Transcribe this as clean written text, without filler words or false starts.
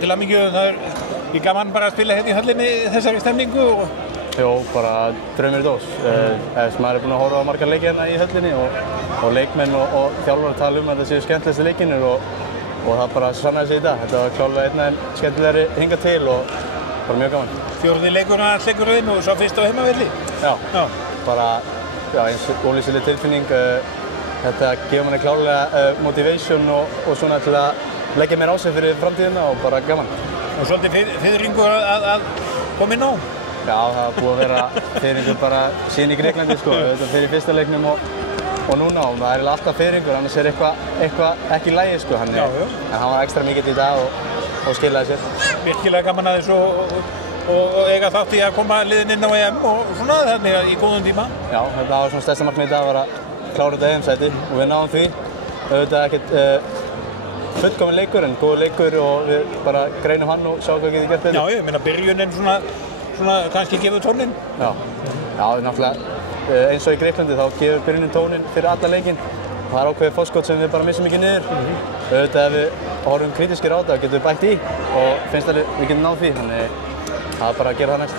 til hamingju, það er gaman bara að spila hérna í höllinni þessari stemningu og... Jó, bara draumur í dós. Maður er búinn að horfa á margar leiki hérna í höllinni og leikmenn og þjálfarar tala um að þetta séu skemmtilegustu leikirnir og það bara sannaði sig í dag. Þetta var klárlega einn af þeim skemmtilegri hingað til og bara mjög gaman. Fjórði leikur að leikurinn og svo fyrst á heimavelli? Já. Bara eins ólýsileg tilfinning. Þetta gefur manni klárlega motivation og svona til að leggja mér á sig fyrir framtíðina og bara gaman. Og svolítið fiðringur að koma inn á? Já, það var búið að vera fiðringur bara síðan í Greiklandi sko, þetta fyrir fyrsta leiknum og núna og það er alltaf fiðringur, annars er eitthvað ekki í lagi sko, en hann var ekstra mikill í dag og skilaði sér. Virkilega gaman að þessu og eiga þátt í að koma liðin inn á EM og svona þannig í góðum tíma. Já, þetta var svona stærsta markmið í dag var að klára þetta EM-sæti og við náðum því. Auðvitað ekkert fullkominn leikur en góð leikur og við bara greinum hann og sjáum hvað við getum gert betur. Já, ég meina byrjunin svona kannski gefur tóninn. Já, náttúrulega eins og í Greiklandi þá gefur byrjunin tóninn fyrir alla leikinn. Það er ákveðið fórskot sem við bara missum ekki niður. Auðvitað ef við horfum kritískir á þetta getum við bætt í og finnst að við getum náð því, þannig það er bara að gera það næst.